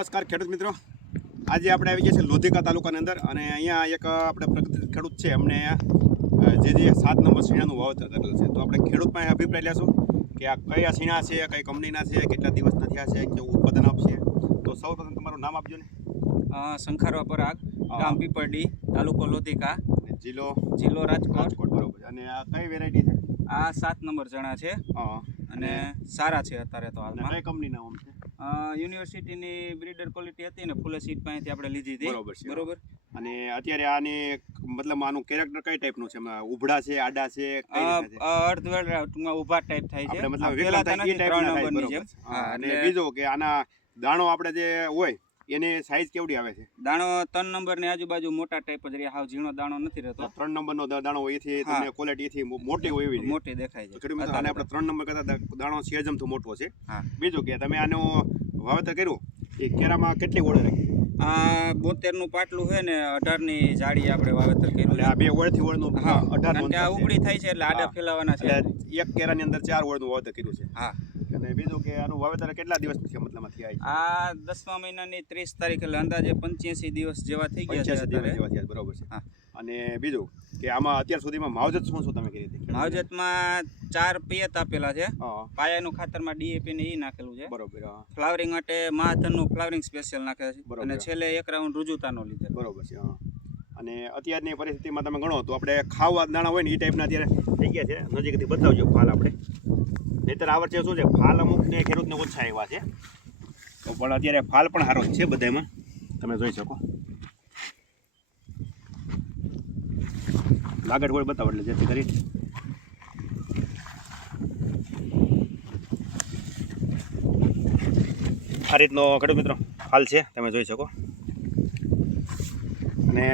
નમસ્કાર ખેડૂત મિત્રો આજે આપણે આવી ગયા છે લોધિકા તાલુકાની અંદર અને અહીંયા એક આપણે પ્રગતિ ખેડૂત છે. એમને જે જે સાત નંબર સીણાનું વાવતર કરેલું છે. તો આપણે ખેડૂત પાસે અભિપ્રાય લેશું કે આ કયા સીણા છે કઈ કંપનીના છે કેટલા દિવસના થયા છે કેવું ઉત્પાદન આપશે? તો સૌ પ્રથમ તમારું નામ આપજો ને. શંખારવા પરાગ ગામ પીપરડી તાલુકો લોધિકા. જિલ્લો? જિલ્લો રાજકોટ. બરોબર. અને આ કઈ વેરાયટી છે? આ સાત નંબર ચણા છે અને સારા છે અત્યારે તો હાલમાં કઈ કંપનીના આમ છે? યુનિવર્સિટીની બ્રીડર ક્વોલિટી હતી ને ફૂલે સીટ પાસેથી આપણે લીધી હતી. બરોબર છે. બરોબર? અને અત્યારે આને મતલબ આનું કેરેક્ટર કઈ ટાઈપનું છે? ઉભડા છે આડા છે કઈ અ, રીતના છે? અ, અર્ધવેળ ટૂંકમાં ઊભા ટાઈપ થાય છે. મતલબ વેલા થાય એ ટાઈપના નંબરની જેમ. છે. અને બીજો કે આના દાણો આપણે જે હોય એની સાઈઝ કેવડી આવે છે? દાણો ત્રણ નંબરની આજુબાજુ મોટા ટાઈપ જ રહે હાવ ઝીણો દાણો નથી રહેતો. ત્રણ નંબરનો નો દાણો હોય એથી. તમને ક્વોલિટી એથી મોટી હોય એવી મોટી દેખાય છે. આને આપણે ત્રણ નંબર કરતા દાણો સેજમ તો મોટો છે. બીજું કે તમે આનું વાવેતર કર્યું? એ કેરામાં કેટલી ઓળ રાખી? આ બોતેરનું પાટલું છે ને અઢારની જાળી આપણે વાવેતર કર્યું આ બે ઓળથી ઓળનું હા અઢાર ઉપડી આ થાય છે એટલે આડા ફેલાવાના છે. એક કેરાની અંદર ચાર ઓળનું વાવેતર કર્યું છે. હા. અને બીજું કે આનું વાવેતર કેટલા દિવસ પછી મતલબમાં થયા છે? આ દસમા મહિનાની ત્રીસ તારીખ એટલે અંદાજે પંચ્યાસી દિવસ જેવા થઈ ગયા છે દિવસ અત્યારે. જેવા થયા બરોબર છે. હા. અને બીજું કે આમાં અત્યાર સુધીમાં માવજત શું શું તમે કરી હતી? માવજતમાં ચાર પિયત આપેલા છે. પાયાનું ખાતરમાં ડીએપી ને એ નાખેલું છે. બરોબર ફ્લાવરિંગ માટે મહાધનનું ફ્લાવરિંગ સ્પેશિયલ નાખે છે. અને છેલ્લે એક રાઉન્ડ રુજુતાનો લીધે બરોબર છે હા. અને અત્યારની પરિસ્થિતિમાં તમે ગણો તો આપણે ખાવા દાણા હોય ને એ ટાઈપના અત્યારે થઈ ગયા છે. નજીકથી બતાવજો ફાલ આપણે. નહીતર આ વર્ષે શું છે, ફાલ અમુક ને ખેડૂતને ઓછા એવા છે. તો પણ અત્યારે ફાલ પણ સારો છે બધામાં તમે જોઈ શકો. લાગડ ગોળ બતાવો એટલે જેથી કરી. આ રીતનો ખેડૂત મિત્રો ફાલ છે, તમે જોઈ શકો. અને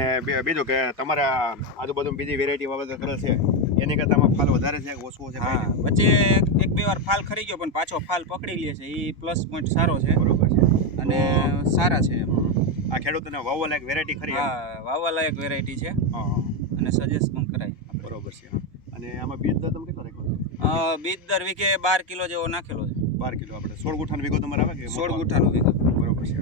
બીજું કે તમારા આજુબાજુ બીજી વેરાયટી બાબતે કરે છે. એની કરતાં આમાં ફાલ વધારે છે કે ઓછો છે હા વચ્ચે એક બે વાર ફાલ ખરી ગયો પણ પાછો ફાલ પકડી લે છે એ પ્લસ પોઈન્ટ સારો છે બરોબર છે અને સારા છે. આ ખેડૂતોને વાવવા લાયક વેરાયટી ખરી? હા વાવવા લાયક વેરાયટી છે. અને સજેસ્ટ પણ કરાય બરોબર છે. અને આમાં બીજ દર તમે કેટલો રાખ્યો? બીજ દર વીકે બાર કિલો જેવો નાખેલો છે બાર કિલો આપણે સોળ ગુઠાનો વીઘો તમારે આવે કે સોળ? ગુઠાનો વીઘો બરોબર છે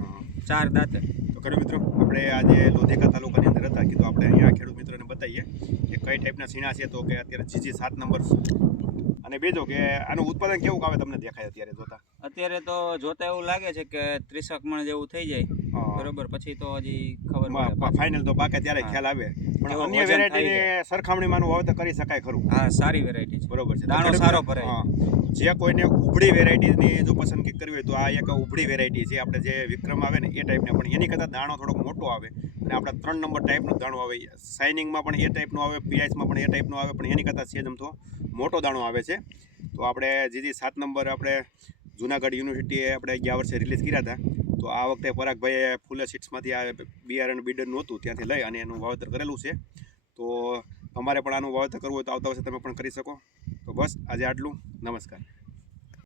ચાર દાંતે તો ખેડૂત મિત્રો આપણે આજે લોધેકા તાલુકાની અંદર હતા કીધું આપણે અહીંયા ખેડૂત મિત્રોને બતાવીએ કઈ ટાઈપના સીણા છે તો કે અત્યારે જીજી સાત નંબર અને બીજું કે આનું ઉત્પાદન કેવું આવે તમને દેખાય અત્યારે જોતા? અત્યારે તો જોતા એવું લાગે છે કે ત્રીસક મણ જેવું થઈ જાય. બરોબર પછી તો હજી ખબર ફાઇનલ તો પાકે ત્યારે ખ્યાલ આવે. પણ અન્ય વેરાયટીની સરખામણીમાં આનું વાવેતર કરી શકાય ખરું. હા સારી વેરાયટી છે. બરોબર છે. દાણો સારો ભરે ભરાય. જે કોઈને ઉભળી વેરાયટીની જો પસંદગી કરવી હોય તો આ એક ઉભડી વેરાયટી છે. આપણે જે વિક્રમ આવે ને એ ટાઈપના પણ એની કરતાં દાણો થોડોક મોટો આવે અને આપણે ત્રણ નંબર ટાઈપનો દાણો આવે. શાઇનિંગમાં પણ એ ટાઈપનો આવે પીઆઈસમાં પણ એ ટાઈપનો આવે પણ એની કરતાં સેજ તો મોટો દાણો આવે છે. તો આપણે જે સાત નંબર આપણે જુનાગઢ યુનિવર્સિટીએ આપણે ગયા વર્ષે રિલીઝ કર્યા હતા. તો આ વખતે પરાગભાઈએ ફૂલે સીટ્સમાંથી આ બિયારણ બીડરનું હતું ત્યાંથી લઈ અને એનું વાવેતર કરેલું છે. તો અમારે પણ આનું વાવેતર કરવું હોય તો આવતા વર્ષે તમે પણ કરી શકો. તો બસ, આજે આટલું. નમસ્કાર.